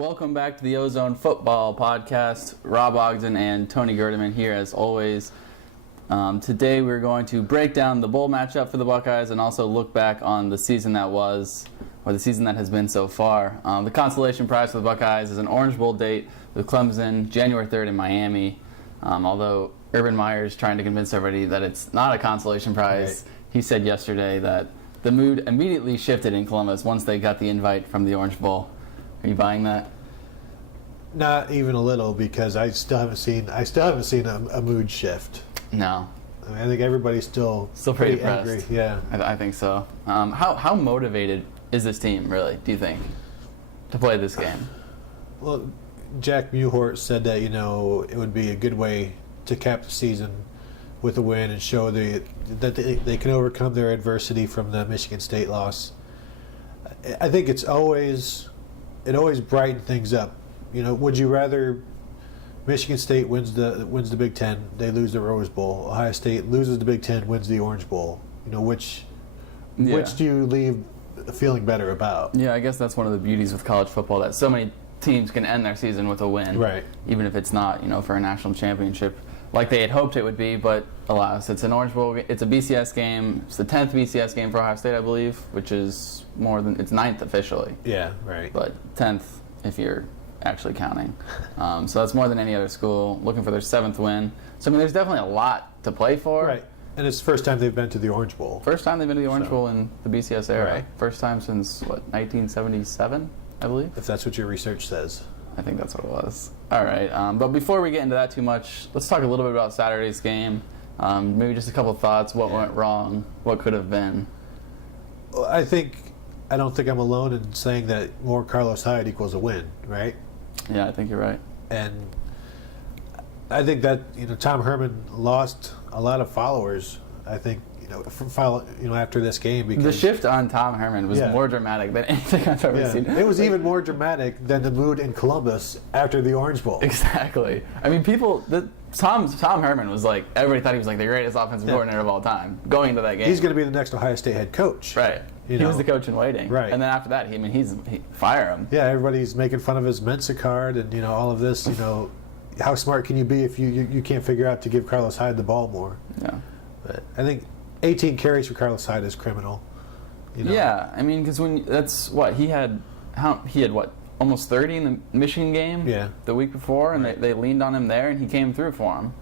Welcome back to the Ozone Football Podcast. Rob Ogden and Tony Gerdeman here as always. Today we're going to break down the bowl matchup for the Buckeyes and also look back on the season that was, or the season that has been so far. The consolation prize for the Buckeyes is an Orange Bowl date with Clemson, January 3rd in Miami. Although Urban Meyer is trying to convince everybody that it's not a consolation prize. Right. He said yesterday that the mood immediately shifted in Columbus once they got the invite from the Orange Bowl. Are you buying that? Not even a little, because I still haven't seen a mood shift. No. I mean, I think everybody's still pretty angry. Depressed. Yeah, I think so. How motivated is this team, really, do you think, to play this game? Well, Jack Muhort said that, it would be a good way to cap the season with a win and show that they can overcome their adversity from the Michigan State loss. I think it always brightens things up. Would you rather Michigan State wins the Big Ten, they lose the Rose Bowl, Ohio State loses the Big Ten, wins the Orange Bowl? Which do you leave feeling better about? Yeah, I guess that's one of the beauties with college football, that so many teams can end their season with a win, right? Even if it's not, for a national championship like they had hoped it would be. But alas, it's an Orange Bowl. It's a BCS game. It's the 10th BCS game for Ohio State, I believe, which is it's 9th officially. Yeah, right. But 10th if you're actually counting. So that's more than any other school, looking for their 7th win. So, there's definitely a lot to play for. Right. And it's the first time they've been to the Orange Bowl. First time they've been to the Orange Bowl in the BCS era. Right. First time since, 1977, I believe? If that's what your research says. I think that's what it was. All right. But before we get into that too much, let's talk a little bit about Saturday's game. Maybe just a couple of thoughts. What went wrong? What could have been? Well, I don't think I'm alone in saying that more Carlos Hyde equals a win, right? Yeah, I think you're right. And I think that Tom Herman lost a lot of followers. I think after this game, because the shift on Tom Herman was more dramatic than anything I've ever seen. It was even more dramatic than the mood in Columbus after the Orange Bowl. Exactly. Tom Herman was like, everybody thought he was like the greatest offensive coordinator of all time going into that game. He's going to be the next Ohio State head coach. Right. He was the coach in waiting. Right. And then after that, fire him. Yeah, everybody's making fun of his Mensa card and all of this. How smart can you be if you can't figure out to give Carlos Hyde the ball more? Yeah. But I think 18 carries for Carlos Hyde is criminal. Yeah, because he had almost 30 in the Michigan game the week before, and they leaned on him there, and he came through for him.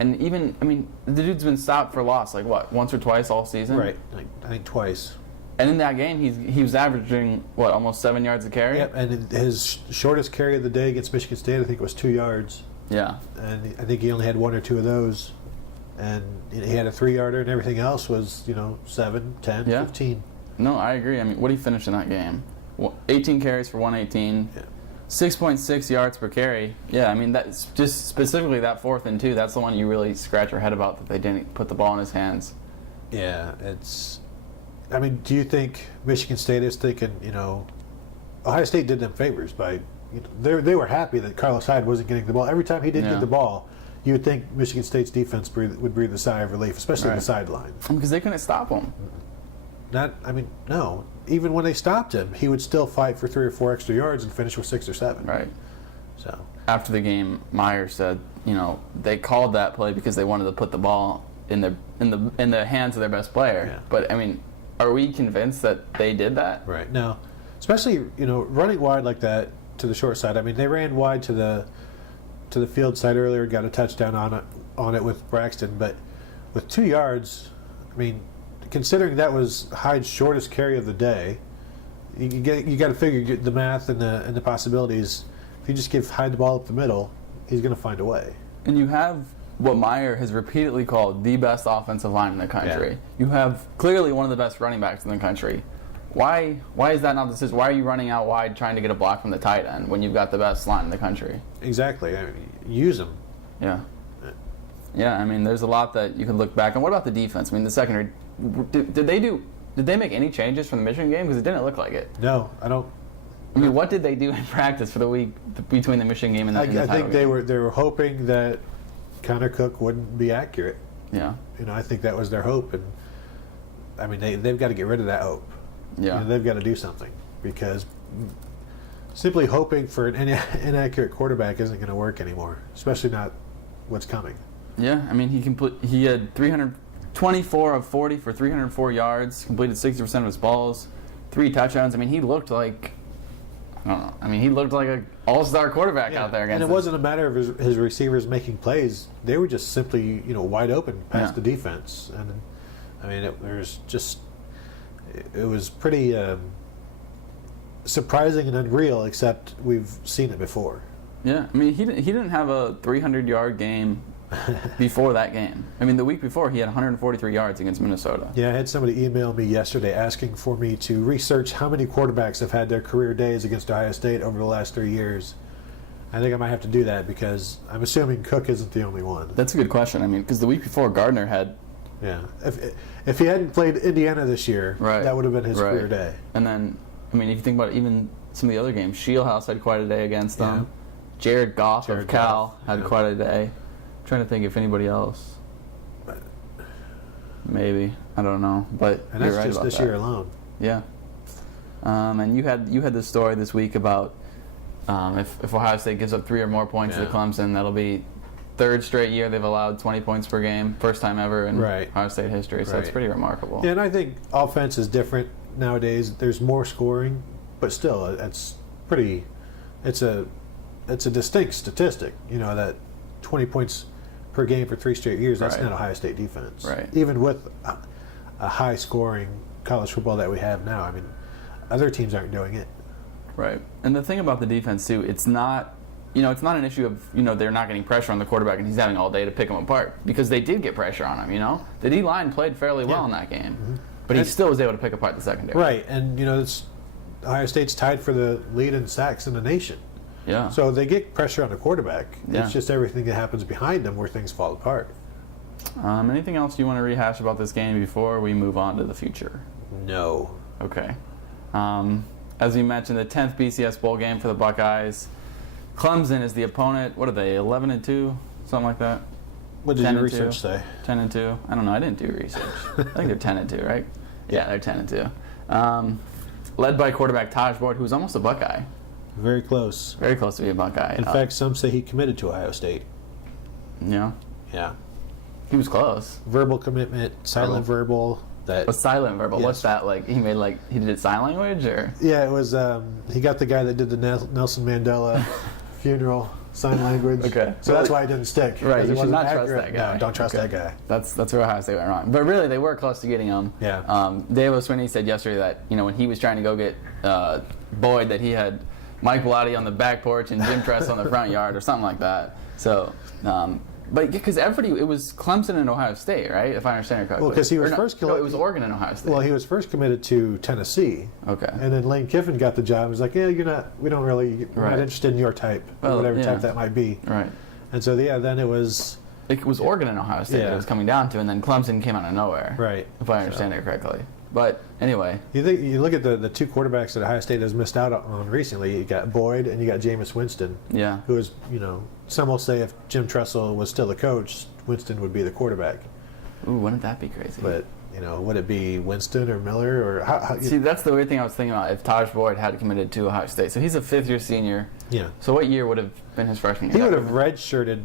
And even, the dude's been stopped for loss, once or twice all season? Right, I think twice. And in that game, he was averaging, almost 7 yards a carry? Yep, and his shortest carry of the day against Michigan State, I think it was 2 yards. Yeah. And I think he only had 1 or 2 of those. And he had a 3-yarder, and everything else was, 7, 10, 15. No, I agree. What did he finish in that game? 18 carries for 118, 6.6 yards per carry. Yeah, that's just specifically that 4th and 2. That's the one you really scratch your head about, that they didn't put the ball in his hands. Yeah, do you think Michigan State is thinking, Ohio State did them favors by, they were happy that Carlos Hyde wasn't getting the ball. Every time he didn't get the ball, you would think Michigan State's defense would breathe a sigh of relief, especially on the sideline. Because they couldn't stop him. No. Even when they stopped him, he would still fight for 3 or 4 extra yards and finish with 6 or 7. Right. So after the game, Meyer said, they called that play because they wanted to put the ball in the hands of their best player. Yeah. But are we convinced that they did that? Right. No. Especially running wide like that to the short side. They ran wide to the field side earlier, got a touchdown on it with Braxton, but with 2 yards, considering that was Hyde's shortest carry of the day, you got to figure the math and the possibilities. If you just give Hyde the ball up the middle, he's going to find a way. And you have what Meyer has repeatedly called the best offensive line in the country. Yeah. You have clearly one of the best running backs in the country. Why is that not the decision? Why are you running out wide trying to get a block from the tight end when you've got the best line in the country? Exactly. Use them. Yeah. Yeah, there's a lot that you can look back on. What about the defense? The secondary, did they make any changes from the Michigan game? Because it didn't look like it. No, I don't. What did they do in practice for the week between the Michigan game and the title game? I think they were hoping that Connor Cook wouldn't be accurate. Yeah. I think that was their hope, and they've got to get rid of that hope. Yeah. They've got to do something, because simply hoping for an inaccurate quarterback isn't going to work anymore, especially not what's coming. Yeah, I mean, he had 324 of 40 for 304 yards, completed 60% of his balls, 3 touchdowns. I mean, he looked like, I don't know. I mean, he looked like an all-star quarterback out there against And it wasn't a matter of his receivers making plays. They were just simply, wide open past the defense. And, I mean, it was pretty surprising and unreal, except we've seen it before. Yeah, I mean, he didn't have a 300-yard game before that game. I mean, the week before, he had 143 yards against Minnesota. Yeah, I had somebody email me yesterday asking for me to research how many quarterbacks have had their career days against Ohio State over the last 3 years. I think I might have to do that because I'm assuming Cook isn't the only one. That's a good question. I mean, because the week before, Gardner had... Yeah. If he hadn't played Indiana this year, that would have been his career day. And then, I mean, if you think about even some of the other games, Shieldhouse had quite a day against them. Jared Goff of Cal had quite a day. Trying to think if anybody else. Maybe, I don't know, but and that's you're right just about this that. year alone. Yeah. And you had this story this week about if Ohio State gives up 3 or more points to Clemson, that'll be 3rd straight year they've allowed 20 points per game, first time ever in Ohio State history. So it's pretty remarkable. Yeah, and I think offense is different nowadays. There's more scoring, but still, it's pretty. It's a distinct statistic. That 20 points per game for 3 straight years, that's not Ohio State defense. Right. Even with a high-scoring college football that we have now, I mean, other teams aren't doing it. Right. And the thing about the defense, too, it's not an issue of, they're not getting pressure on the quarterback and he's having all day to pick him apart because they did get pressure on him, The D-line played fairly well in that game, but he still was able to pick apart the secondary. Right. And, Ohio State's tied for the lead in sacks in the nation. Yeah. So they get pressure on the quarterback. Yeah. It's just everything that happens behind them where things fall apart. Anything else you want to rehash about this game before we move on to the future? No. Okay. As you mentioned, the 10th BCS bowl game for the Buckeyes. Clemson is the opponent. What are they, 11-2? Something like that? What did your research say? 10-2. I don't know. I didn't do research. I think they're 10-2, right? Yeah, they're 10-2. Led by quarterback Taj Boyd, who's almost a Buckeye. Very close. Very close to be a Buckeye. In fact, some say he committed to Ohio State. Yeah. Yeah. He was close. Verbal commitment, silent verbal. A silent verbal. Yes. What's that like? He did it sign language or? Yeah, it was. He got the guy that did the Nelson Mandela funeral sign language. Okay. So that's why it didn't stick. Right. You should not trust that guy. No, don't trust that guy. That's where Ohio State went wrong. But really, they were close to getting him. Yeah. Dave O'Swinney said yesterday that when he was trying to go get Boyd, that he had Mike Bellotti on the back porch and Jim Tress on the front yard or something like that. So, but because it was Clemson and Ohio State, right? If I understand it correctly. Well, because he was it was Oregon and Ohio State. Well, he was first committed to Tennessee. Okay. And then Lane Kiffin got the job. He was like, we're not interested in your type, or whatever type that might be. Right. And so, then it was. It was Oregon and Ohio State that it was coming down to, and then Clemson came out of nowhere. Right. If I understand it correctly. But anyway, you look at the 2 quarterbacks that Ohio State has missed out on recently. You got Boyd and you got Jameis Winston. Yeah. Who is some will say if Jim Tressel was still a coach, Winston would be the quarterback. Ooh, wouldn't that be crazy? But would it be Winston or Miller or how See, that's the weird thing I was thinking about. If Taj Boyd had committed to Ohio State, so he's a 5th-year senior. Yeah. So what year would have been his freshman year? He would have redshirted.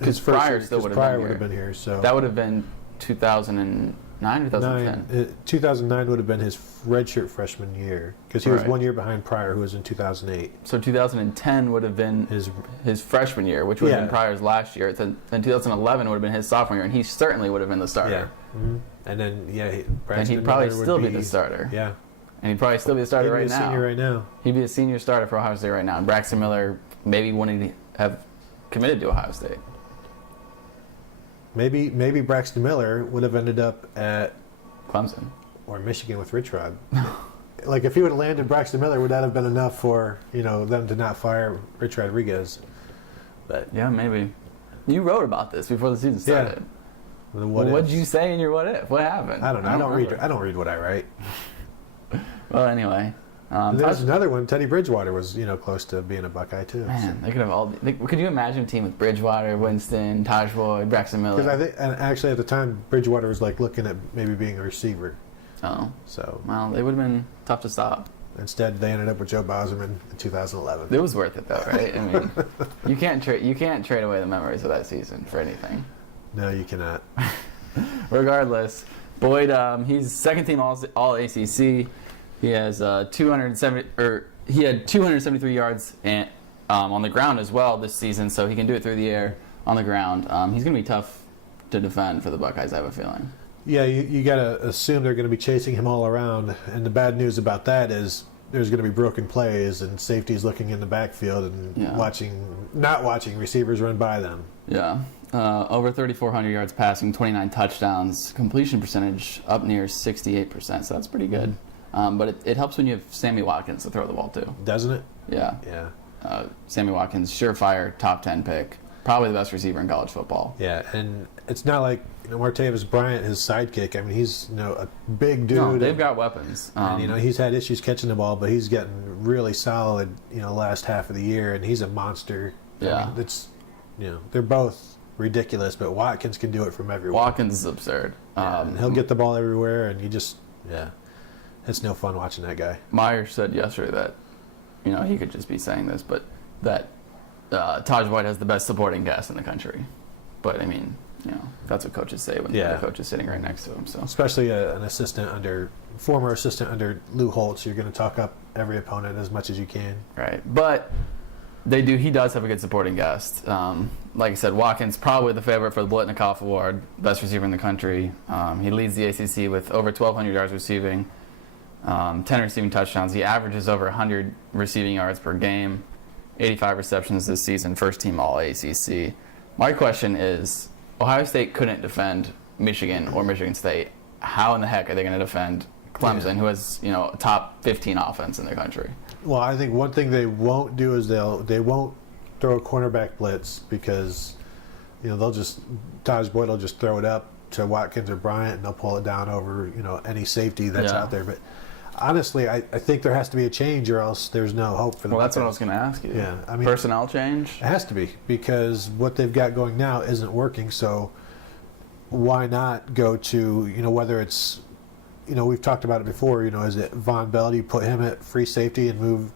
His Pryor still would have been here. So that would have been 2009, 2010. 2009 would have been his redshirt freshman year because he was 1 year behind Pryor, who was in 2008. So 2010 would have been his freshman year, which would have been Pryor's last year. Then 2011 would have been his sophomore year, and he certainly would have been the starter. Yeah. Mm-hmm. And then and he'd probably still be the starter. Yeah. And he'd probably still be the starter right now. He'd be a senior right now. He'd be a senior starter for Ohio State right now. And Braxton Miller maybe wouldn't have committed to Ohio State. Maybe Braxton Miller would have ended up at Clemson or Michigan with Rich Rod. Like if he would have landed Braxton Miller, would that have been enough for them to not fire Rich Rodriguez? But yeah, maybe. You wrote about this before the season started. Yeah. What did you say in your what if? What happened? I don't know. I don't read what I write. Well, anyway. There's another one. Teddy Bridgewater was, close to being a Buckeye too. Man, they could have all. Could you imagine a team with Bridgewater, Winston, Taj Boyd, Braxton Miller? Because and actually at the time, Bridgewater was looking at maybe being a receiver. Oh, so well, they would have been tough to stop. Instead, they ended up with Joe Bauserman in 2011. It was worth it though, right? I mean, you can't trade away the memories of that season for anything. No, you cannot. Regardless, Boyd, he's second team all ACC. He has 273 yards on the ground as well this season, so he can do it through the air, on the ground. He's going to be tough to defend for the Buckeyes, I have a feeling. Yeah, you got to assume they're going to be chasing him all around, and the bad news about that is there's going to be broken plays and safeties looking in the backfield and not watching receivers run by them. Yeah. Over 3,400 yards passing, 29 touchdowns, completion percentage up near 68%, so that's pretty good. But it helps when you have Sammy Watkins to throw the ball too. Doesn't it? Yeah. Yeah. Sammy Watkins, surefire top 10 pick, probably the best receiver in college football. Yeah, and it's not like Martavis Bryant, his sidekick. I mean, he's a big dude. No, they've got weapons. And he's had issues catching the ball, but he's getting really solid. Last half of the year, and he's a monster. Yeah. I mean, they're both ridiculous, but Watkins can do it from everywhere. Watkins is absurd. And he'll get the ball everywhere, and it's no fun watching that guy. Meyer said yesterday that, he could just be saying this, but that Taj White has the best supporting cast in the country. But I mean, that's what coaches say when the coach is sitting right next to him. So especially an former assistant under Lou Holtz, you're going to talk up every opponent as much as you can. Right, but he does have a good supporting cast. Like I said, Watkins probably the favorite for the Blitnikoff Award, best receiver in the country. He leads the ACC with over 1,200 yards receiving, 10 receiving touchdowns. He averages over 100 receiving yards per game, 85 receptions this season, first team all ACC. My question is, Ohio State couldn't defend Michigan or Michigan State. How in the heck are they going to defend Clemson, who has a top 15 offense in their country? Well, I think one thing they won't do is they won't throw a cornerback blitz because Taj Boyd will just throw it up to Watkins or Bryant and they'll pull it down over any safety that's out there. But honestly, I think there has to be a change or else there's no hope for them. Well, that's what I was going to ask you. Yeah, I mean, personnel change? It has to be because what they've got going now isn't working. So why not go to whether it's we've talked about it before. Is it Von Bell? Do you put him at free safety and move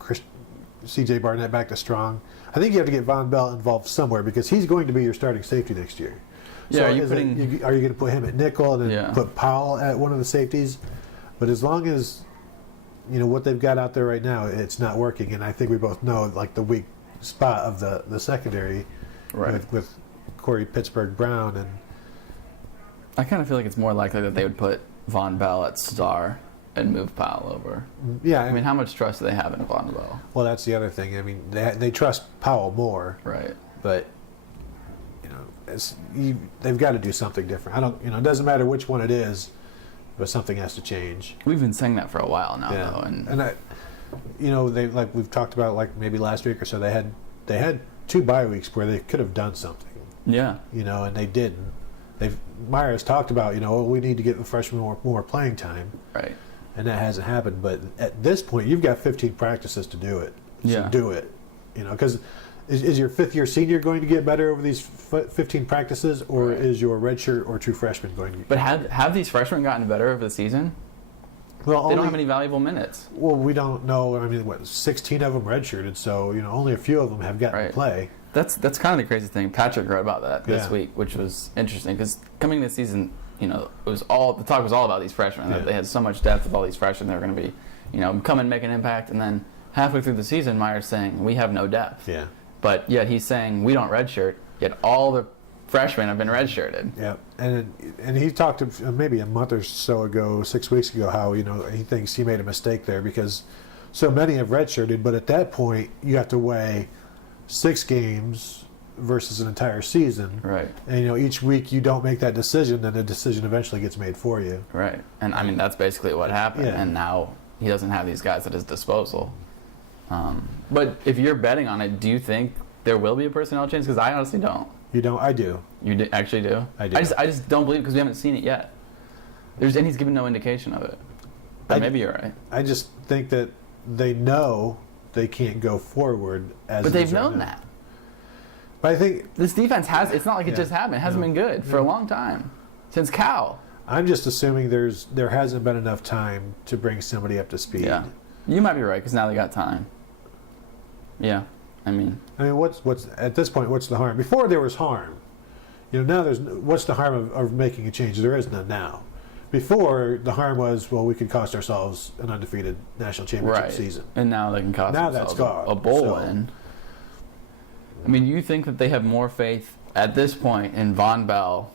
C.J. Barnett back to strong? I think you have to get Von Bell involved somewhere because he's going to be your starting safety next year. Yeah, so are you going to put him at nickel and then put Powell at one of the safeties? But as long as what they've got out there right now, it's not working, and I think we both know the weak spot of the secondary, with Corey Pittsburgh Brown, and I kind of feel like it's more likely that they would put Von Bell at star and move Powell over. Yeah, I mean, how much trust do they have in Von Bell? Well, that's the other thing. I mean, they trust Powell more, right? But they've got to do something different. It doesn't matter which one it is, but something has to change. We've been saying that for a while now, though, and they we've talked about maybe last week or so. They had 2 bye weeks where they could have done something. Yeah. And they didn't. Meyer has talked about we need to get the freshmen more playing time. Right. And that hasn't happened. But at this point, you've got 15 practices to do it. So do it. Because is your fifth-year senior going to get better over these 15 practices, or is your redshirt or true freshman going to get better? But have these freshmen gotten better over the season? Well, they don't have any valuable minutes. Well, we don't know. I mean, 16 of them redshirted, so only a few of them have gotten to play. That's kind of the crazy thing. Patrick wrote about that this week, which was interesting because coming this season, the talk was all about these freshmen. That they had so much depth with all these freshmen. They were going to be, come and make an impact. And then halfway through the season, Meyer's saying we have no depth. Yeah. But yet he's saying we don't redshirt. Yet all the freshmen have been redshirted. Yeah, and he talked maybe a month or so ago, 6 weeks ago, how he thinks he made a mistake there because so many have redshirted. But at that point, you have to weigh 6 games versus an entire season. Right. And each week you don't make that decision, then the decision eventually gets made for you. Right. And I mean that's basically what happened. Yeah. And now he doesn't have these guys at his disposal. But if you're betting on it, do you think there will be a personnel change? Because I honestly don't. You don't? I do. You actually do? I do. I just don't believe it because we haven't seen it yet. And he's given no indication of it. But maybe you're right. I just think that they know they can't go forward as. But they've known that. But I think this defense it's not like it just happened. It hasn't been good for a long time. Since Cal. I'm just assuming there hasn't been enough time to bring somebody up to speed. Yeah. You might be right because now they got time. Yeah, I mean, what's at this point? What's the harm? Before there was harm. Now there's what's the harm of making a change? There is none now. Before the harm was, well, we could cost ourselves an undefeated national championship season, and now they can cost themselves a bowl win. I mean, you think that they have more faith at this point in Von Bell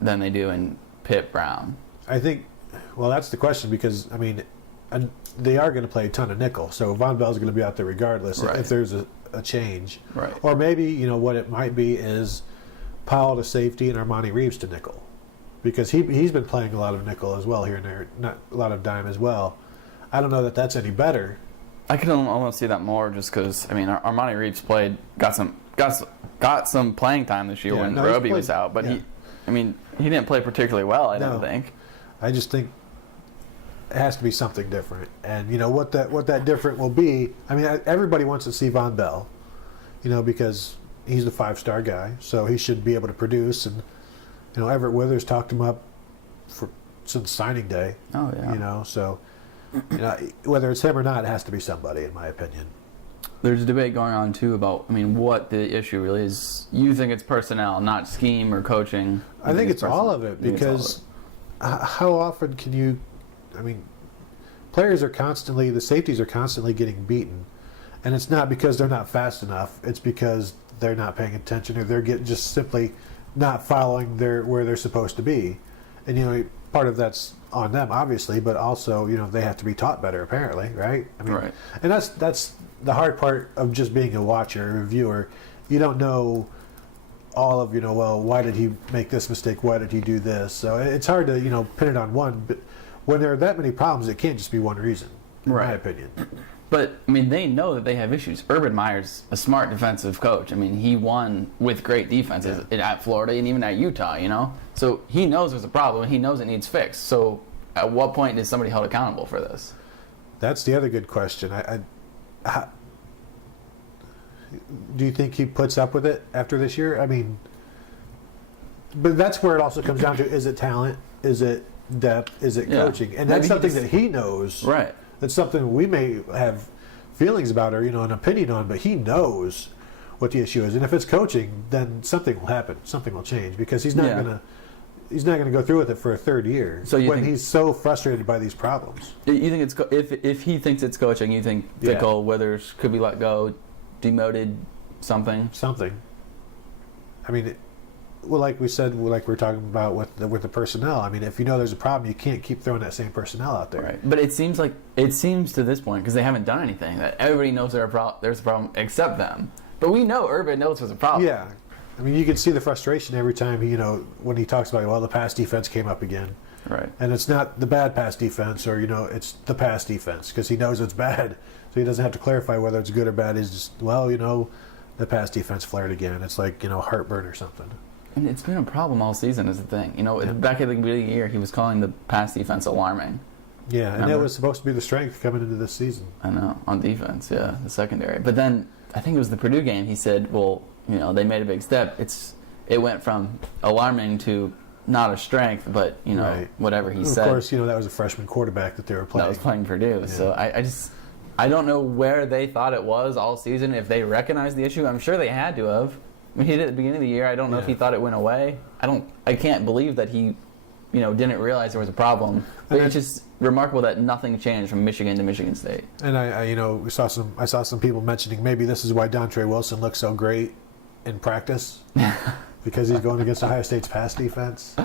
than they do in Pitt Brown? I think, well, that's the question because, they are going to play a ton of nickel. So Von Bell's going to be out there regardless if there's a change. Right. Or maybe, what it might be is Powell to safety and Armani Reeves to nickel. Because he's been playing a lot of nickel as well here and there, not a lot of dime as well. I don't know that that's any better. I can almost see that more just because, Armani Reeves got some playing time this year when Roby was out. But he didn't play particularly well, I don't think. I just think it has to be something different. And, what that different will be, everybody wants to see Von Bell, because he's the 5-star guy. So he should be able to produce. And, Everett Withers talked him up since signing day. Oh, yeah. So, whether it's him or not, it has to be somebody, in my opinion. There's a debate going on, too, about, what the issue really is. You think it's personnel, not scheme or coaching. I think it's all of it, because how often can you... players are constantly... The safeties are constantly getting beaten. And it's not because they're not fast enough. It's because they're not paying attention or they're just simply not following where they're supposed to be. And, part of that's on them, obviously, but also, they have to be taught better, apparently, right? Right. And that's the hard part of just being a watcher, a viewer. You don't know all of, well, why did he make this mistake? Why did he do this? So it's hard to, pin it on one. But when there are that many problems, it can't just be one reason, in my opinion. But, they know that they have issues. Urban Meyer's a smart defensive coach. He won with great defenses at Florida and even at Utah, So he knows there's a problem and he knows it needs fixed. So at what point is somebody held accountable for this? That's the other good question. Do you think he puts up with it after this year? But that's where it also comes down to, is it talent? Is it depth? Is it coaching? And that's something that he knows. Right. That's something we may have feelings about or, an opinion on, but he knows what the issue is. And if it's coaching, then something will happen. Something will change because he's not going to go through with it for a third year when he's so frustrated by these problems. You think it's if he thinks it's coaching, you think Fickle, Withers could be let go, demoted, something? Something. Like we said, like we're talking about with the personnel. If you know there's a problem, you can't keep throwing that same personnel out there. Right. But it seems to this point, because they haven't done anything, that everybody knows there's a problem except them. But we know Urban knows there's a problem. Yeah. You can see the frustration every time, when he talks about, well, the pass defense came up again. Right. And it's not the bad pass defense or, it's the pass defense because he knows it's bad. So he doesn't have to clarify whether it's good or bad. He's just, well, the pass defense flared again. It's like, heartburn or something. And it's been a problem all season is the thing. Back at the beginning of the year, he was calling the pass defense alarming. Yeah, and that was supposed to be the strength coming into this season. I know, on defense, the secondary. But then, I think it was the Purdue game, he said, well, they made a big step. It went from alarming to not a strength, but, whatever he said. Of course, that was a freshman quarterback that they were playing. That was playing Purdue. Yeah. So I don't know where they thought it was all season, if they recognized the issue. I'm sure they had to have. He did it at the beginning of the year. I don't know if he thought it went away. I can't believe that he, didn't realize there was a problem. But it's just remarkable that nothing changed from Michigan to Michigan State. And I saw some people mentioning maybe this is why Dontre Wilson looks so great in practice because he's going against Ohio State's pass defense.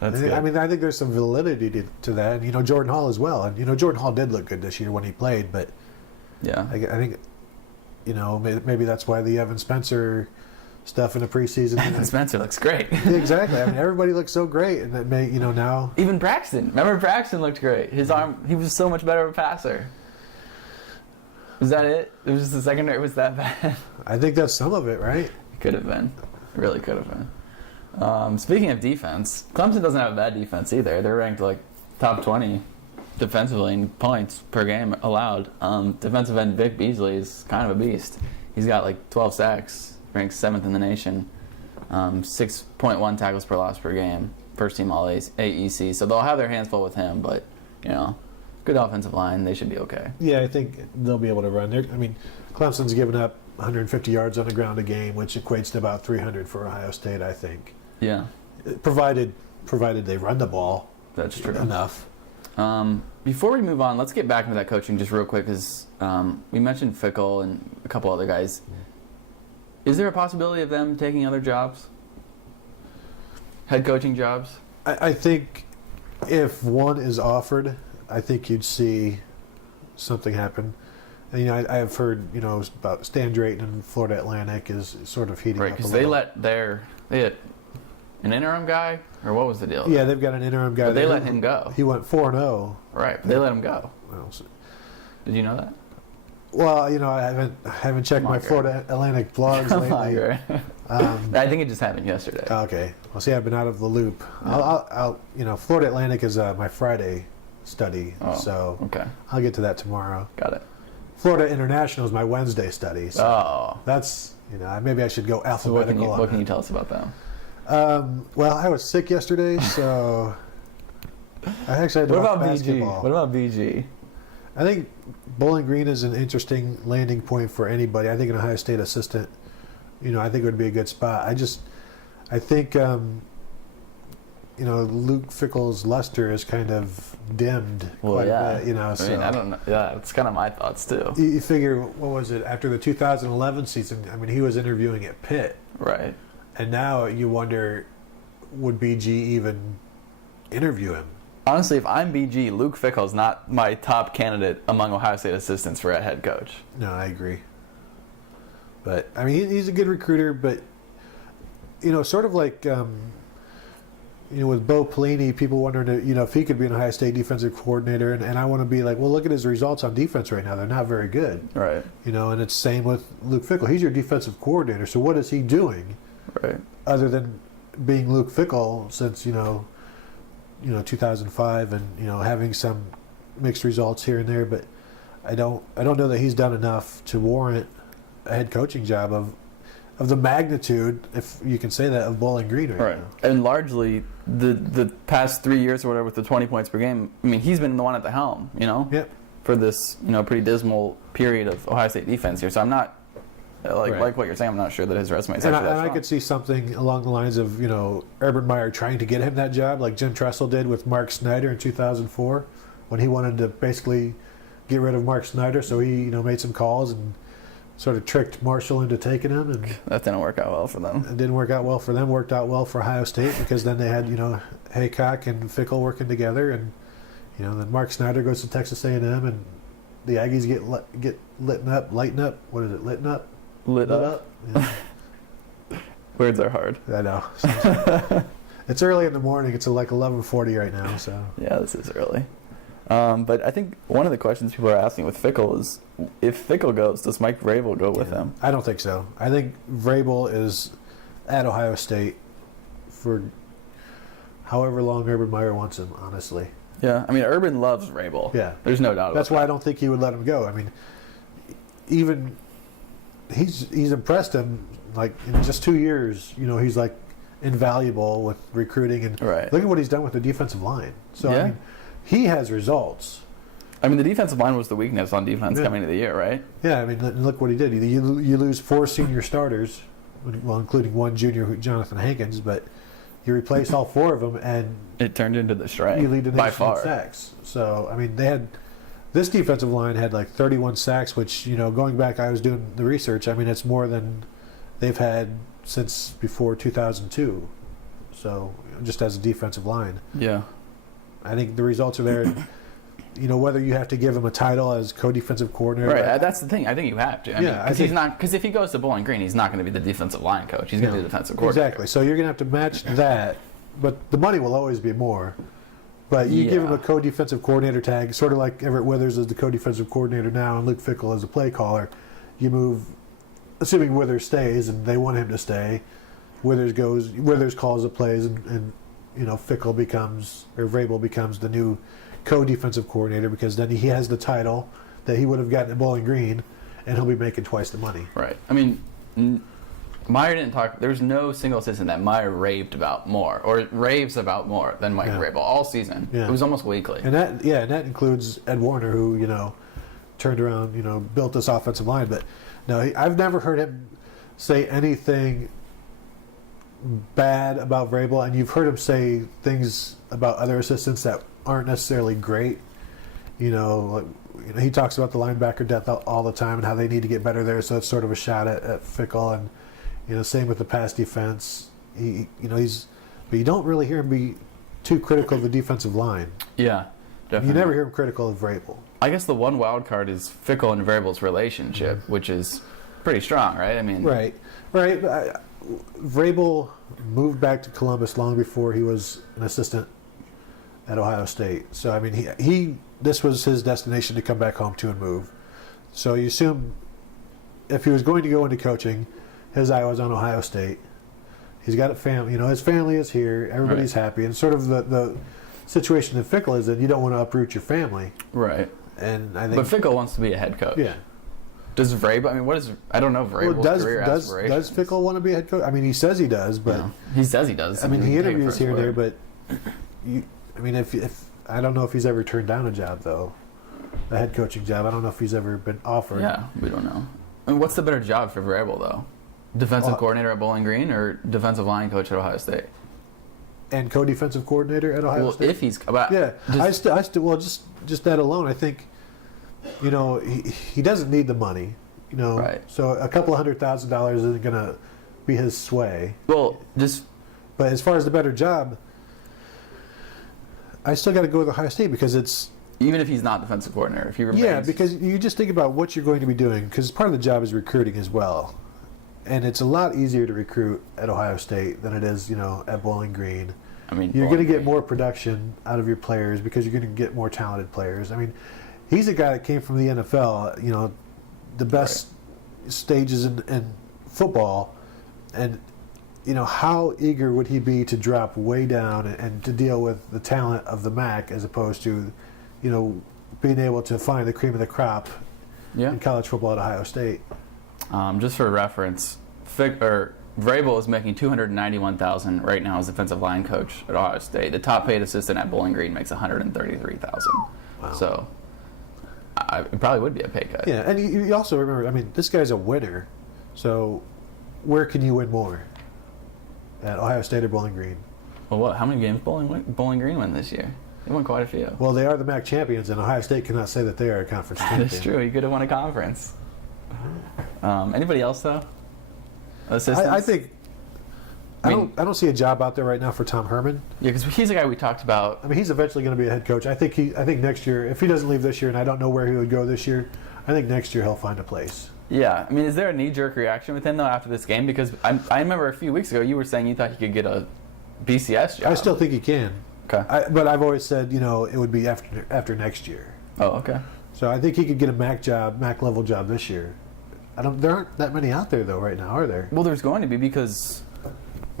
That's good. I think there's some validity to that, and Jordan Hall as well. And Jordan Hall did look good this year when he played, but I think maybe that's why the Evan Spencer stuff in the preseason. Evan Spencer looks great. Exactly. Everybody looks so great, and that now. Even Braxton. Remember, Braxton looked great. His arm, he was so much better of a passer. Was that it? It was just the secondary was that bad. I think that's some of it, right? It could have been. It really could have been. Speaking of defense, Clemson doesn't have a bad defense either. They're ranked top 20 defensively in points per game allowed. Defensive end Vic Beasley is kind of a beast. He's got 12 sacks. Ranks 7th in the nation, 6.1 tackles per loss per game, first team all AEC. So they'll have their hands full with him, but Good offensive line. They should be okay. Yeah, I think they'll be able to run. Clemson's given up 150 yards on the ground a game, which equates to about 300 for Ohio State, I think. Yeah. Provided they run the ball. That's true. Enough. Before we move on, let's get back into that coaching just real quick, because we mentioned Fickle and a couple other guys. Is there a possibility of them taking other jobs? Head coaching jobs? I think if one is offered, I think you'd see something happen. And, I have heard, about Stan Drayton and Florida Atlantic is sort of heating up a Because little. they had an interim guy, or what was the deal? Yeah, they've got an interim guy. But they let him go. He went 4-0. Right, they let him go. Well, Did you know that? Well, I haven't checked my Florida Atlantic blogs lately. I think it just happened yesterday. Okay. Well, see, I've been out of the loop. I'll Florida Atlantic is my Friday study, so okay. I'll get to that tomorrow. Got it. Florida International is my Wednesday study. So that's maybe I should go alphabetical. So what can you tell us about them? Well, I was sick yesterday, so I actually had to watch basketball. What about BG? I think Bowling Green is an interesting landing point for anybody. I think an Ohio State assistant, I think it would be a good spot. I think, Luke Fickle's luster is kind of dimmed quite a bit, so. I don't know. Yeah, it's kind of my thoughts too. You figure, what was it, after the 2011 season, he was interviewing at Pitt. Right. And now you wonder, would BG even interview him? Honestly, if I'm BG, Luke Fickle is not my top candidate among Ohio State assistants for a head coach. No, I agree. But, he's a good recruiter, but, sort of like, with Bo Pelini, people wondering, if he could be an Ohio State defensive coordinator, and I want to be like, well, look at his results on defense right now. They're not very good. Right. And it's same with Luke Fickle. He's your defensive coordinator, so what is he doing? Right. Other than being Luke Fickle since, 2005 and, having some mixed results here and there, but I don't know that he's done enough to warrant a head coaching job of the magnitude, if you can say that, of Bowling Green right now. And largely, the past 3 years or whatever with the 20 points per game, he's been the one at the helm, Yep. for this, pretty dismal period of Ohio State defense here. So I'm not, like what you're saying, I'm not sure that his resume is actually that strong. I could see something along the lines of, Urban Meyer trying to get him that job, like Jim Tressel did with Mark Snyder in 2004, when he wanted to basically get rid of Mark Snyder, so he, made some calls and sort of tricked Marshall into taking him. And that didn't work out well for them. It didn't work out well for them. Worked out well for Ohio State because then they had, Haycock and Fickle working together, and, then Mark Snyder goes to Texas A&M, and the Aggies get lighten up. What is it? Lit up. Yeah. Words are hard. I know. It's early in the morning. It's like 11:40 right now. So yeah, this is early. But I think one of the questions people are asking with Fickle is, if Fickle goes, does Mike Vrabel go with him? I don't think so. I think Vrabel is at Ohio State for however long Urban Meyer wants him, honestly. Yeah, Urban loves Vrabel. Yeah. There's no doubt about that. That's why I don't think he would let him go. Even he's impressed him, like, in just 2 years, he's like invaluable with recruiting, and right. Look at what he's done with the defensive line. So yeah. He has results. The defensive line was the weakness on defense coming into the year, right? Yeah, look what he did. You lose 4 senior starters, well, including one junior, Jonathan Hankins, but you replace all 4 of them, and it turned into the strength. You lead the nation by far. in sacks. So they had this defensive line had like 31 sacks, which going back, I was doing the research. It's more than they've had since before 2002. So just as a defensive line, yeah. I think the results are there. Whether you have to give him a title as co-defensive coordinator. Right, that's the thing. I think you have to. Because if he goes to Bowling Green, he's not going to be the defensive line coach. He's going to be the defensive coordinator. Exactly. So you're going to have to match that, but the money will always be more. But you give him a co-defensive coordinator tag, sort of like Everett Withers is the co-defensive coordinator now, and Luke Fickle is the play caller. You move, assuming Withers stays, and they want him to stay. Withers calls the plays, and Fickle Vrabel becomes the new co-defensive coordinator, because then he has the title that he would have gotten at Bowling Green, and he'll be making twice the money. Right. Meyer didn't talk. There's no single assistant that Meyer raved about more or raves about more than Mike Vrabel all season. Yeah. It was almost weekly. And that includes Ed Warner, who turned around, built this offensive line. But no, I've never heard him say anything bad about Vrabel, and you've heard him say things about other assistants that aren't necessarily great. He talks about the linebacker depth all the time and how they need to get better there. So it's sort of a shot at Fickle, and same with the pass defense. But you don't really hear him be too critical of the defensive line. Yeah, definitely. You never hear him critical of Vrabel. I guess the one wild card is Fickle and Vrabel's relationship, which is pretty strong, right? I mean, right. Vrabel moved back to Columbus long before he was an assistant at Ohio State. So I mean, this was his destination to come back home to and move. So you assume if he was going to go into coaching, his eye was on Ohio State. He's got a family. His family is here. Everybody's happy. And sort of the situation that Fickle is in, you don't want to uproot your family. Right. And I think, but Fickle wants to be a head coach. Yeah. Does Vrabel? I mean, I don't know Vrabel's career aspirations. Does Fickle want to be a head coach? I mean, he says he does, but no. He says he does. I mean, he interviews here and there, but if I don't know if he's ever turned down a job though, a head coaching job. I don't know if he's ever been offered. Yeah, we don't know. I mean, what's the better job for Vrabel though? Defensive coordinator at Bowling Green or defensive line coach at Ohio State? And co-defensive coordinator at Ohio State. Well, if he's about just that alone, I think he doesn't need the money. Right. So a couple of $100,000 isn't going to be his sway. Well, but as far as the better job, I still got to go with Ohio State because it's even if he's not defensive coordinator, if he remains. Yeah, because you just think about what you're going to be doing because part of the job is recruiting as well, and it's a lot easier to recruit at Ohio State than it is at Bowling Green. I mean, you're going to get more production out of your players because you're going to get more talented players. I mean, he's a guy that came from the NFL, the best stages in football, and how eager would he be to drop way down and to deal with the talent of the MAC as opposed to, being able to find the cream of the crop in college football at Ohio State. Just for reference, Vrabel is making $291,000 right now as defensive line coach at Ohio State. The top paid assistant at Bowling Green makes $133,000. Wow. So it probably would be a pay cut. Yeah, and you also remember, this guy's a winner. So where can you win more? At Ohio State or Bowling Green? Well, how many games Bowling Green win this year? They won quite a few. Well, they are the MAC champions, and Ohio State cannot say that they are a conference champion. That's true. He could have won a conference. Anybody else, though? I think I don't see a job out there right now for Tom Herman. Yeah, because he's the guy we talked about. He's eventually going to be a head coach. I think next year, if he doesn't leave this year, and I don't know where he would go this year, I think next year he'll find a place. Yeah, is there a knee-jerk reaction with him though after this game? Because I remember a few weeks ago you were saying you thought he could get a BCS job. I still think he can. Okay. But I've always said it would be after next year. Oh, okay. So I think he could get a MAC level job this year. There aren't that many out there though right now, are there? Well, there's going to be because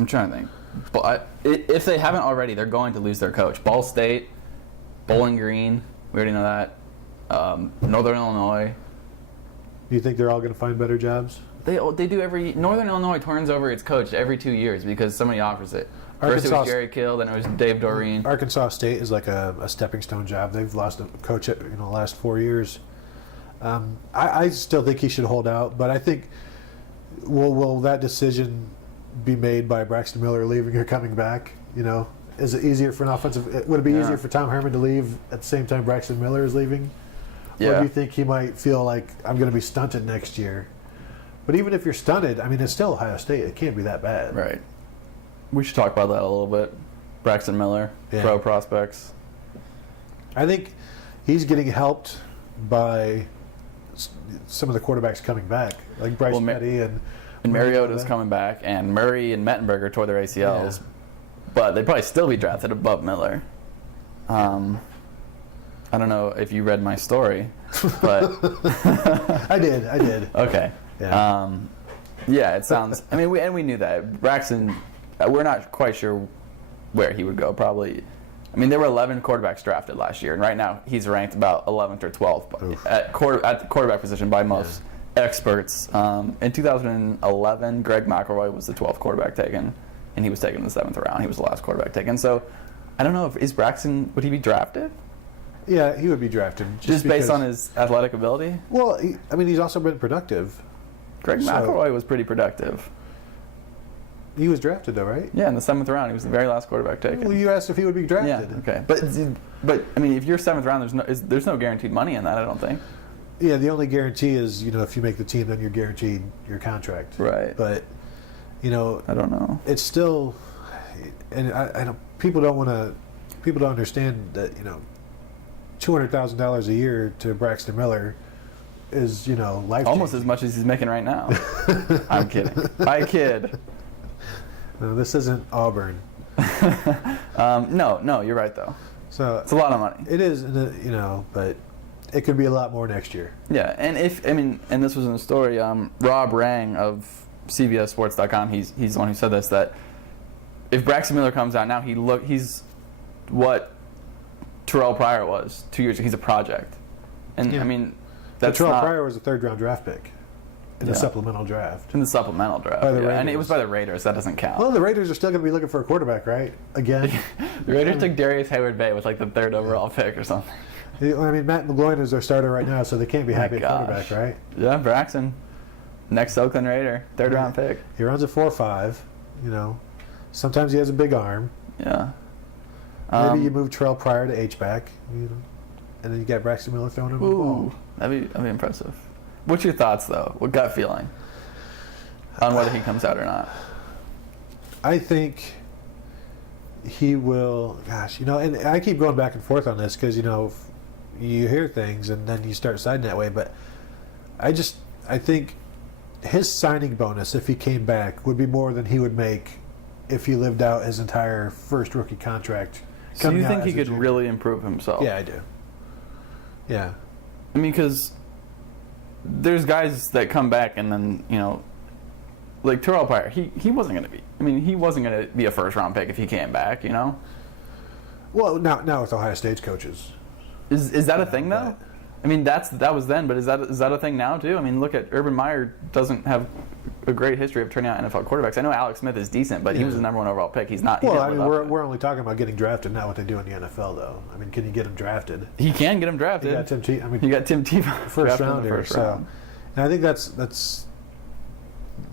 I'm trying to think. But if they haven't already, they're going to lose their coach. Ball State, Bowling Green, we already know that. Northern Illinois. Do you think they're all going to find better jobs? They do Northern Illinois turns over its coach every 2 years because somebody offers it. First it was Jerry Kill, then it was Dave Doreen. Arkansas State is like a stepping stone job. They've lost a coach the last 4 years. I still think he should hold out, but I think will that decision be made by Braxton Miller leaving or coming back? Is it easier for an offensive? Would it be easier for Tom Herman to leave at the same time Braxton Miller is leaving? Yeah. Or do you think he might feel like I'm going to be stunted next year? But even if you're stunted, it's still Ohio State. It can't be that bad. Right. We should talk about that a little bit. Braxton Miller, pro prospects. I think he's getting helped by some of the quarterbacks coming back, like Bryce Petty and Mariota's coming back, and Murray and Mettenberger tore their ACLs, but they'd probably still be drafted above Miller. I don't know if you read my story, but I did. Okay. Yeah. It sounds. We knew that Braxton. We're not quite sure where he would go. Probably. There were 11 quarterbacks drafted last year, and right now he's ranked about 11th or 12th at the quarterback position by most experts. In 2011, Greg McElroy was the 12th quarterback taken, and he was taken in the 7th round. He was the last quarterback taken. So I don't know if is Braxton, would he be drafted? Yeah, he would be drafted. Just based on his athletic ability? Well, he's also been productive. Greg McElroy was pretty productive. He was drafted, though, right? Yeah, in the 7th round. He was the very last quarterback taken. Well, you asked if he would be drafted. Yeah, okay. But I mean, if you're 7th round, there's no guaranteed money in that, I don't think. Yeah, the only guarantee is, if you make the team, then you're guaranteed your contract. Right. But, I don't know. It's still, and I don't, people don't understand that, $200,000 a year to Braxton Miller is, life. Almost as much as he's making right now. I'm kidding. I kid. No, this isn't Auburn. No, you're right though. So it's a lot of money. It is, but it could be a lot more next year. Yeah, and and this was in the story. Rob Rang of CBSSports.com. He's the one who said this, that if Braxton Miller comes out now, he's what Terrell Pryor was 2 years ago. He's a project, and yeah. That's Terrell not, Pryor was a 3rd round draft pick in the supplemental draft. In the supplemental draft, and it was by the Raiders. That doesn't count. Well, the Raiders are still going to be looking for a quarterback, right? Again, the Raiders took Darius Hayward-Bay with like the 3rd overall pick or something. Matt McGloin is their starter right now, so they can't be happy at quarterback, right? Yeah, Braxton, next Oakland Raider, 3rd round pick. He runs a 4.5. Sometimes he has a big arm. Yeah. Maybe you move Terrell Pryor to H-back, and then you got Braxton Miller throwing him the ball. That'd be impressive. What's your thoughts, though? What gut feeling on whether he comes out or not? I think he will. Gosh, and I keep going back and forth on this because you hear things and then you start siding that way. But I think his signing bonus, if he came back, would be more than he would make if he lived out his entire first rookie contract. So you think he could really improve himself? Yeah, I do. Yeah. Because there's guys that come back and then, like Terrell Pryor, he wasn't going to be. He wasn't going to be a 1st round pick if he came back, Well, now with Ohio State's coaches. Is that a thing, though? That was then, but is that a thing now, too? Look at Urban Meyer doesn't have a great history of turning out NFL quarterbacks. I know Alex Smith is decent, but he was the #1 overall pick. He's not. Well, we're only talking about getting drafted, not what they do in the NFL, though. Can you get him drafted? He can get him drafted. You got Tim Tebow. You got Tim Tebow, first rounder. So, and I think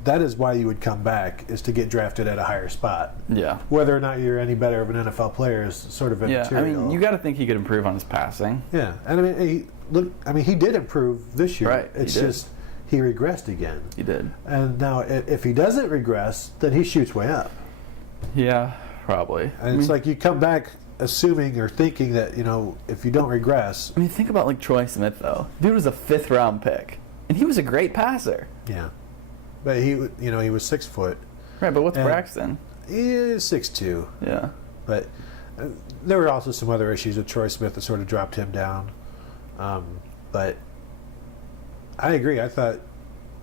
that is why you would come back, is to get drafted at a higher spot. Yeah. Whether or not you're any better of an NFL player is sort of immaterial. You got to think he could improve on his passing. Yeah, and he did improve this year. Right. It's just he regressed again. He did. And now, if he doesn't regress, then he shoots way up. Yeah, probably. And it's like you come back assuming or thinking that if you don't regress. Think about like Troy Smith though. Dude was a 5th round pick, and he was a great passer. Yeah. But he was 6 foot. Right, but what's Braxton? He is 6'2". Yeah. But there were also some other issues with Troy Smith that sort of dropped him down. But I agree. I thought,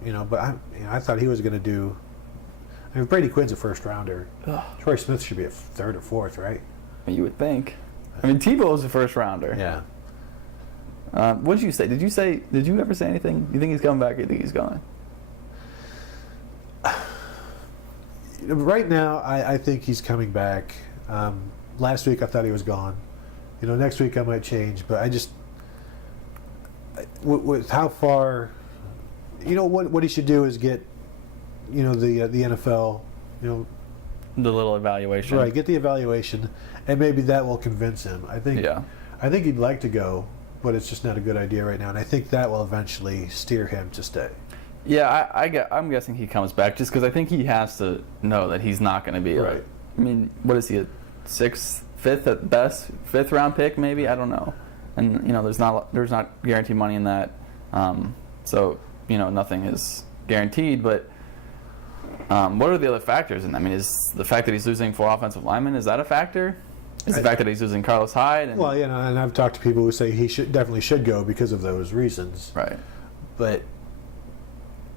I thought he was going to do. Brady Quinn's a 1st rounder. Ugh. Troy Smith should be a 3rd or 4th, right? You would think. Tebow was a 1st rounder. Yeah. What did you say? Did you ever say anything? You think he's coming back, or you think he's going? Right now, I think he's coming back. Last week, I thought he was gone. Next week I might change, but I just with how far, what he should do is get, the NFL, the little evaluation. Right, get the evaluation, and maybe that will convince him. I think he'd like to go, but it's just not a good idea right now, and I think that will eventually steer him to stay. Yeah, I'm guessing he comes back just because I think he has to know that he's not going to be. Right. What is he, a 6th, 5th at best, 5th round pick maybe? I don't know. And there's not guaranteed money in that, so nothing is guaranteed. But what are the other factors? And is the fact that he's losing 4 offensive linemen, is that a factor? Is the fact that he's losing Carlos Hyde? And and I've talked to people who say he definitely should go because of those reasons. Right. But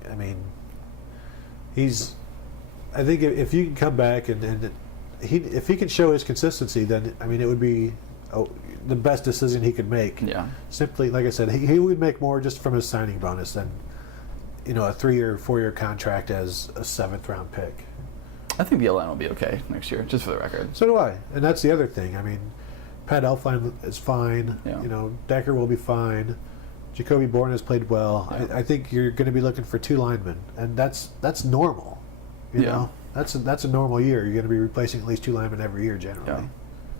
I think if you can come back and if he can show his consistency, then it would be the best decision he could make. Yeah. Simply, like I said, he would make more just from his signing bonus than a 3-year, 4-year contract as a 7th-round pick. I think the O-line will be okay next year, just for the record. So do I, and that's the other thing. I mean, Pat Elflein is fine. Yeah. Decker will be fine. Jacoby Bourne has played well. Yeah. I think you're going to be looking for 2 linemen, and that's normal. You know, that's a normal year. You're going to be replacing at least 2 linemen every year generally. Yeah.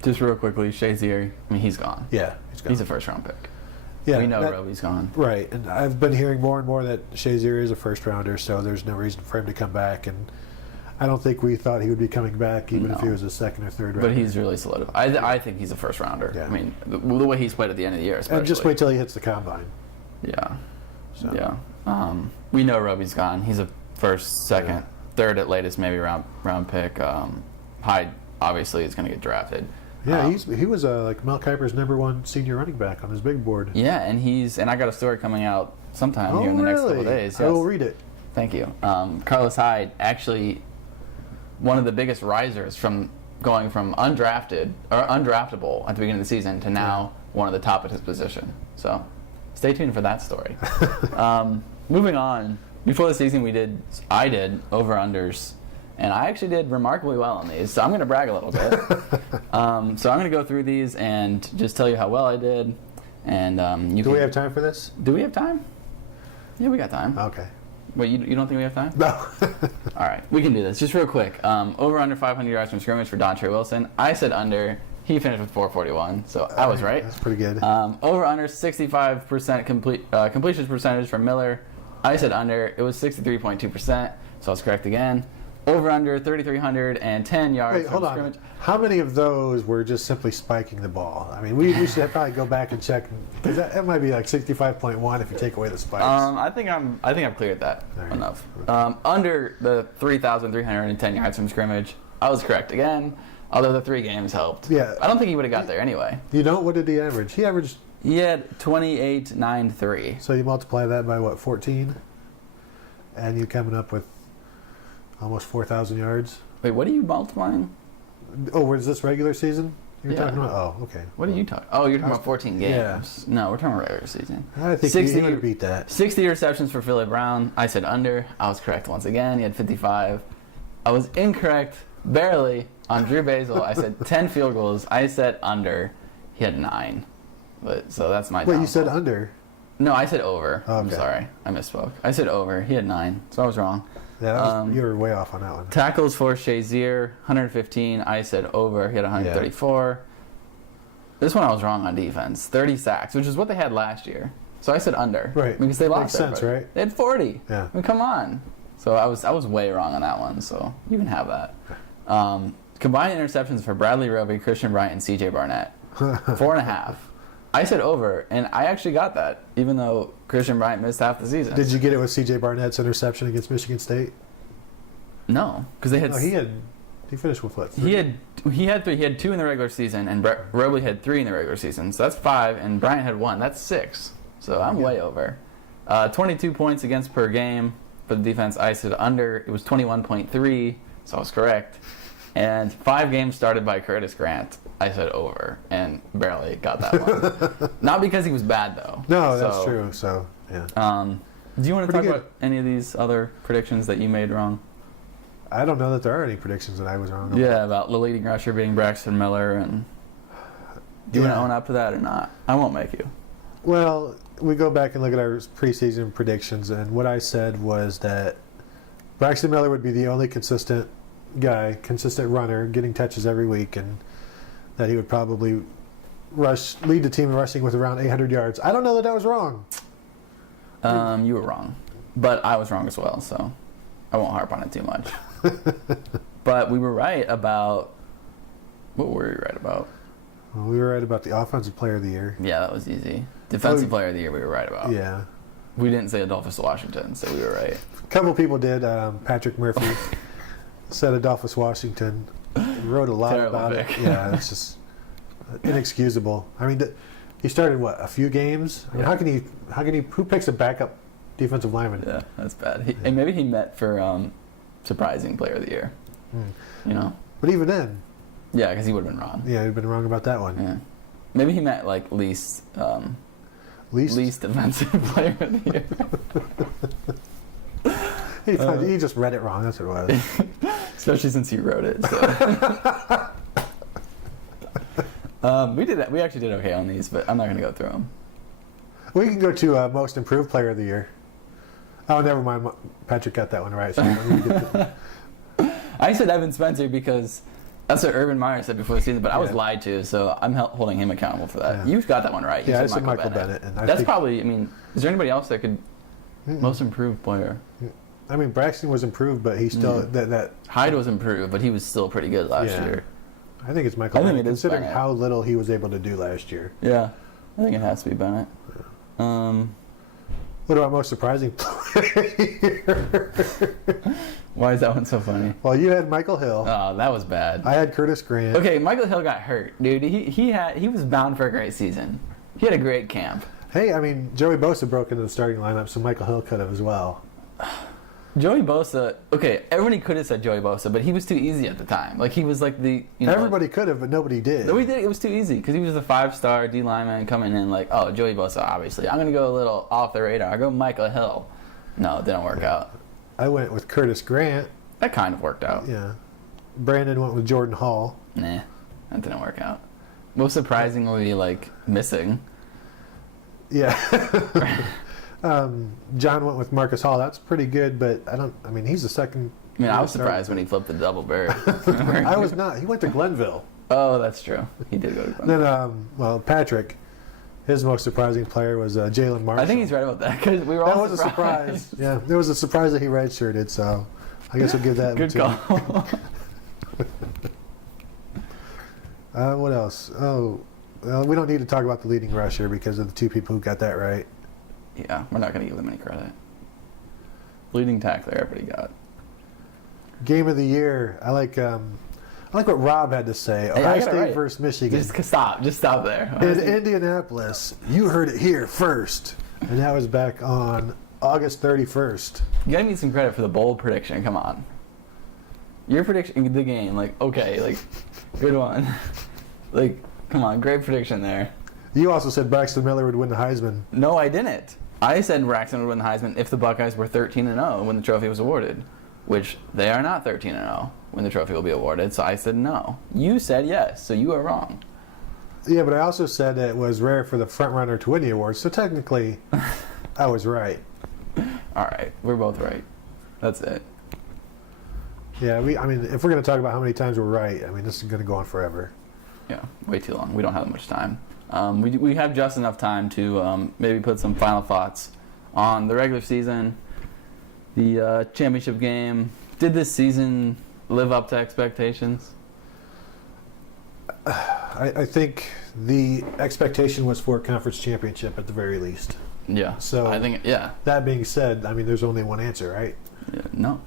Just real quickly, Shazier, I mean, he's gone. Yeah, he's gone. He's a first-round pick. Yeah, We know Roby's gone. Right, and I've been hearing more and more that Shazier is a first-rounder, so there's no reason for him to come back. And I don't think we thought he would be coming back, even if he was a 2nd or 3rd rounder. But he's really solidified. I think he's a first-rounder. Yeah. I mean, the way he's played at the end of the year, especially. And just wait till he hits the combine. Yeah. So. Yeah. We know Roby's gone. He's a first, second, third at latest, maybe round pick. Hyde obviously is going to get drafted. Yeah, he was like Mel Kiper's #1 senior running back on his big board. Yeah, and I got a story coming out sometime here in the next couple of days. Yes. I will read it. Thank you. Carlos Hyde, actually one of the biggest risers from going from undrafted or undraftable at the beginning of the season to now one of the top at his position. So stay tuned for that story. Moving on, before the season I did over-unders, and I actually did remarkably well on these, so I'm going to brag a little bit. So I'm going to go through these and just tell you how well I did. And Do we have time for this? Do we have time? Yeah, we got time. Okay. Wait, you don't think we have time? No. All right, we can do this. Just real quick. Over under 500 yards from scrimmage for Dontre Wilson. I said under. He finished with 441, so I was right. That's pretty good. Over under 65% completion percentage for Miller. I said under. It was 63.2%, so I was correct again. Over under 3,310 yards Wait, hold from on. scrimmage. How many of those were just simply spiking the ball? I mean, we should probably go back and check, because that might be like 65.1 if you take away the spikes. I think I've cleared that enough. Under the 3,310 yards from scrimmage, I was correct again. Although the 3 games helped. Yeah. I don't think he would have got there anyway. What did he average? He had 28.93. So you multiply that by what, 14? And you're coming up with almost 4,000 yards. Wait, what are you multiplying? Oh, was this regular season you're Yeah. talking about? Oh, okay. What are you talking? Oh, you're talking about 14 games. Yeah. No, we're talking about regular season. I think he would have beat that. 60 receptions for Philly Brown. I said under. I was correct once again. He had 55. I was incorrect, barely, on Drew Basil. I said 10 field goals. I said under. He had 9. So that's my Wait, you said downfall. under? No, I said over. Okay. I'm sorry. I misspoke. I said over. He had 9. So I was wrong. Yeah, you were way off on that one. Tackles for Shazier, 115. I said over. He had 134. This one I was wrong on defense. 30 sacks, which is what they had last year. So I said under. Right. Because they lost. Makes sense, everybody. right? They had 40. Yeah. I mean, come on. So I was way wrong on that one. So you can have that. Combined interceptions for Bradley Roby, Christian Bryant, and C.J. Barnett. 4.5. I said over, and I actually got that, even though Christian Bryant missed half the season. Did you get it with C.J. Barnett's interception against Michigan State? No, because they had. No, he finished with what? 3? He had 3. He had 2 in the regular season, and Roby had 3 in the regular season. So that's 5, and Bryant had 1. That's 6. So I'm way over. 22 points against per game for the defense. I said under. It was 21.3, so I was correct. And 5 games started by Curtis Grant. I said over, and barely got that one. Not because he was bad, though. No, that's true. So, yeah. Do you want to talk Pretty good. about any of these other predictions that you made wrong? I don't know that there are any predictions that I was wrong on. Yeah, about the leading rusher being Braxton Miller, and do you want to own up to that or not? I won't make you. Well, we go back and look at our preseason predictions, and what I said was that Braxton Miller would be the only consistent runner, getting touches every week, and that he would probably lead the team in rushing with around 800 yards. I don't know that I was wrong. You were wrong, but I was wrong as well, so I won't harp on it too much. But we were right about... What were we right about? Well, we were right about the Offensive Player of the Year. Yeah, that was easy. Defensive Player of the Year we were right about. Yeah. We didn't say Adolphus Washington, so we were right. A couple people did. Patrick Murphy said Adolphus Washington. He wrote a lot Terrible about pick. it. Yeah, it's just inexcusable. I mean, he started a few games. I mean, how can he? Who picks a backup defensive lineman? Yeah, that's bad. And maybe he met for surprising Player of the Year. You know? But even then, Yeah, because he would have been wrong. yeah, he'd been wrong about that one. Yeah. Maybe he meant like least defensive Player of the Year. He just read it wrong. That's what it was. Especially since you wrote it. So. We actually did okay on these, but I'm not going to go through them. We can go to most improved player of the year. Oh, never mind. Patrick got that one right. So I said Evan Spencer because that's what Urban Meyer said before the season, but I was lied to, so I'm holding him accountable for that. Yeah. You got that one right. You I said Michael Bennett. And that's probably, is there anybody else that could, most improved player? I mean, Braxton was improved, but he still, that Hyde was improved, but he was still pretty good last year. I think it's Michael Bennett, considering Bennett. how little he was able to do last year. Yeah, I think it has to be Bennett. What about most surprising player? Why is that one so funny? Well, you had Michael Hill. Oh, that was bad. I had Curtis Grant. Okay, Michael Hill got hurt, dude. He was bound for a great season. He had a great camp. Hey, I mean, Joey Bosa broke into the starting lineup, so Michael Hill could have as well. Joey Bosa, okay, everybody could have said Joey Bosa, but he was too easy at the time. Like, he was like the, Everybody could have, but nobody did. No, we did. It was too easy because he was a 5-star D lineman coming in like, oh, Joey Bosa, obviously. I'm going to go a little off the radar. I go Michael Hill. No, it didn't work out. I went with Curtis Grant. That kind of worked out. Yeah. Brandon went with Jordan Hall. Nah, that didn't work out. Most surprisingly, like, missing. Yeah. John went with Marcus Hall. That's pretty good, but he's the second. I was surprised when he flipped the double bird. I was not. He went to Glenville. Oh, that's true. He did go to Glenville. Then, Patrick, his most surprising player was Jalen Marshall. I think he's right about that because we were all surprised. That was a surprise. Yeah, it was a surprise that he redshirted, so I guess we'll give that good one call. What else? Oh, well, we don't need to talk about the leading rusher because of the two people who got that right. Yeah, we're not going to give them any credit. Leading tackler, everybody got. Game of the year. I like what Rob had to say. Ohio State versus Michigan. Just stop there. In Indianapolis, you heard it here first, and that was back on August 31st. You gotta need some credit for the bold prediction. Come on, your prediction, the game, good one. Come on, great prediction there. You also said Braxton Miller would win the Heisman. No, I didn't. I said Braxton would win the Heisman if the Buckeyes were 13-0 when the trophy was awarded, which they are not 13-0 when the trophy will be awarded. So I said no. You said yes, so you are wrong. Yeah, but I also said that it was rare for the front runner to win the award. So technically, I was right. All right, we're both right. That's it. Yeah, if we're going to talk about how many times we're right, this is going to go on forever. Yeah, way too long. We don't have that much time. We have just enough time to maybe put some final thoughts on the regular season, the championship game. Did this season live up to expectations? I think the expectation was for a conference championship at the very least. Yeah. So I think, yeah. That being said, there's only one answer, right? Yeah, no.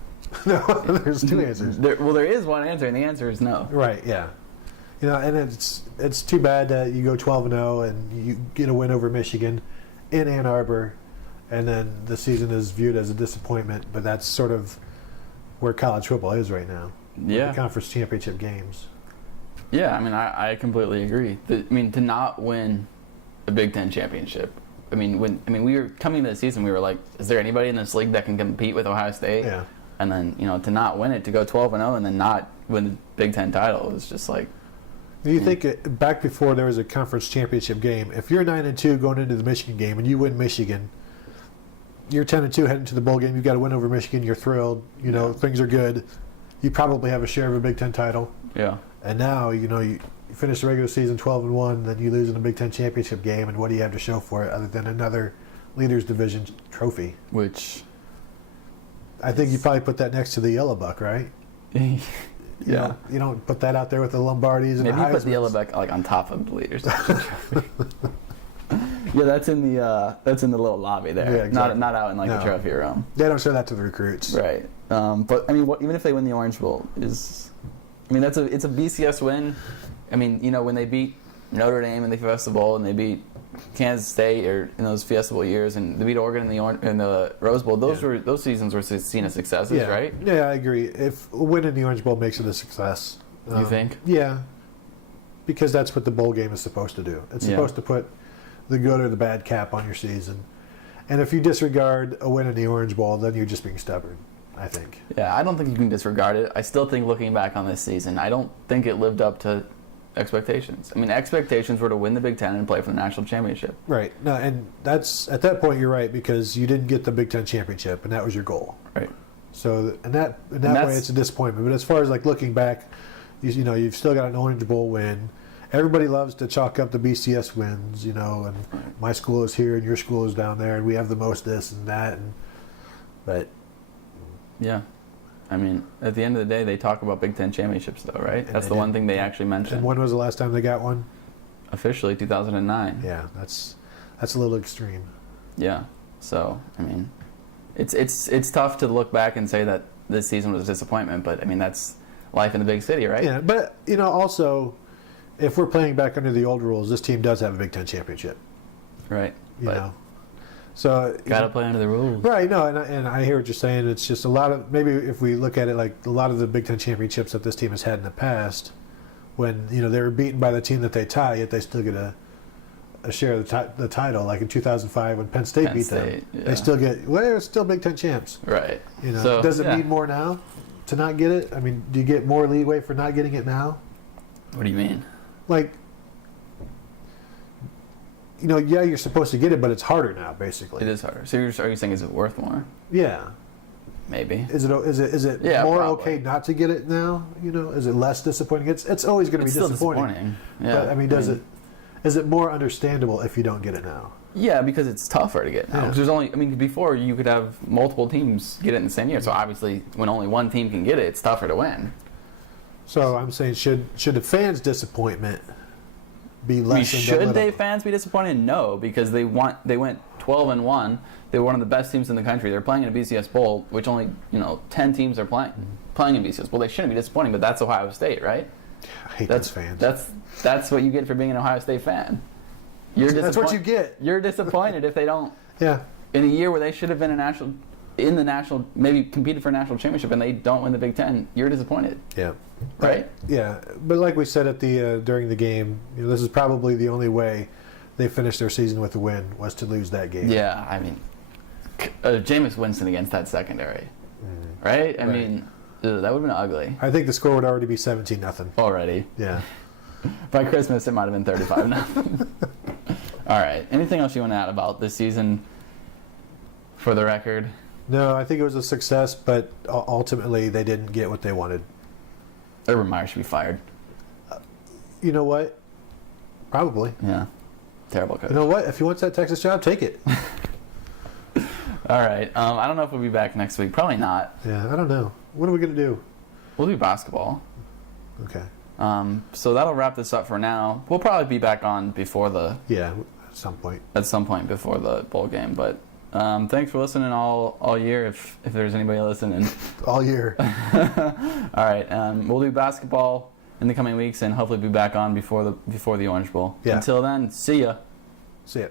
No, there's two answers. There is one answer, and the answer is no. Right. Yeah. And it's too bad that you go 12-0 and you get a win over Michigan in Ann Arbor, and then the season is viewed as a disappointment. But that's sort of where college football is right now. Yeah. The conference championship games. Yeah, I completely agree. To not win a Big Ten championship. When we were coming to the season, we were like, is there anybody in this league that can compete with Ohio State? Yeah. And then, to not win it, to go 12-0 and then not win the Big Ten title was just like. Do you think back before there was a conference championship game, if you're 9-2 going into the Michigan game and you win Michigan, you're 10-2 heading to the bowl game, you've got to win over Michigan, you're thrilled, things are good, you probably have a share of a Big Ten title. Yeah. And now, you finish the regular season 12-1, then you lose in a Big Ten championship game, and what do you have to show for it other than another Leaders Division trophy? Which I think you probably put that next to the Yellow Buck, right? Yeah. You don't put that out there with the Lombardis and maybe the you put the Heismans. Yellowback on top of the Leaders trophy. Yeah, that's in the little lobby there. Yeah, exactly. Not out in the trophy room. They don't show that to the recruits. Right. But even if they win the Orange Bowl, it's a BCS win. When they beat Notre Dame in the Fiesta Bowl and they beat Kansas State or in those Fiesta Bowl years and they beat Oregon in the Rose Bowl, those seasons were seen as successes, right? Yeah, I agree. If winning the Orange Bowl makes it a success. You think? Yeah. Because that's what the bowl game is supposed to do. It's supposed to put the good or the bad cap on your season. And if you disregard a win in the Orange Bowl, then you're just being stubborn. I think. Yeah, I don't think you can disregard it. I still think looking back on this season, I don't think it lived up to expectations. I mean, expectations were to win the Big Ten and play for the national championship. Right. No, and that's at that point you're right because you didn't get the Big Ten championship, and that was your goal. Right. So in that way, it's a disappointment. But as far as like looking back, you know, you've still got an Orange Bowl win. Everybody loves to chalk up the BCS wins, you know, and my school is here and your school is down there, and we have the most this and that. But yeah, I mean, at the end of the day, they talk about Big Ten championships, though, right? That's the one thing they actually mention. And when was the last time they got one? Officially, 2009. Yeah, that's a little extreme. Yeah. So, I mean, it's tough to look back and say that this season was a disappointment, but I mean, that's life in the big city, right? Yeah, but you know, also, if we're playing back under the old rules, this team does have a Big Ten championship. Right. You know, so gotta play under the rules. Right. No, and I hear what you're saying. It's just a lot of, maybe if we look at it like a lot of the Big Ten championships that this team has had in the past, when you know they were beaten by the team that they tie, yet they still get a share of the title. Like in 2005 when Penn State beat them, yeah. they still get. Well, they're still Big Ten champs. Right. You know, So, does it mean more now to not get it? I mean, do you get more leeway for not getting it now? What do you mean? Like, you know, yeah, you're supposed to get it, but it's harder now, basically. It is harder. So are you saying is it worth more? Yeah. Maybe. Is it Yeah, more probably. okay not to get it now? You know, is it less disappointing? It's always going to be Still disappointing. Yeah. But I mean, is it more understandable if you don't get it now? Yeah, because it's tougher to get now. Yeah. 'Cause there's only, I mean, before you could have multiple teams get it in the same year. So obviously, when only one team can get it, it's tougher to win. So I'm saying, should the fans' disappointment be less? Should they fans be disappointed? No, because they went 12-1. They were one of the best teams in the country. They're playing in a BCS Bowl, which only 10 teams are playing in BCS Bowl. They shouldn't be disappointing, but that's Ohio State, right? I hate those fans. That's what you get for being an Ohio State fan. That's what you get. You're disappointed if they don't. Yeah. In a year where they should have been in the national, maybe competed for a national championship, and they don't win the Big Ten, you're disappointed. Yeah. Right? Yeah, but like we said at the during the game, you know, this is probably the only way they finished their season with a win was to lose that game. Yeah, I mean, Jameis Winston against that secondary, right? I mean, that would have been ugly. I think the score would already be 17-0 already. Yeah. By Christmas, it might have been 35-0. All right. Anything else you want to add about this season? For the record. No, I think it was a success, but ultimately they didn't get what they wanted. Urban Meyer should be fired. You know what? Probably. Yeah. Terrible coach. You know what? If he wants that Texas job, take it. All right. I don't know if we'll be back next week. Probably not. Yeah, I don't know. What are we going to do? We'll do basketball. Okay. So that'll wrap this up for now. We'll probably be back on before Yeah, at some point. At some point before the bowl game. But thanks for listening all year, if there's anybody listening. All year. All right. We'll do basketball in the coming weeks and hopefully be back on before the Orange Bowl. Yeah. Until then, see ya. See ya.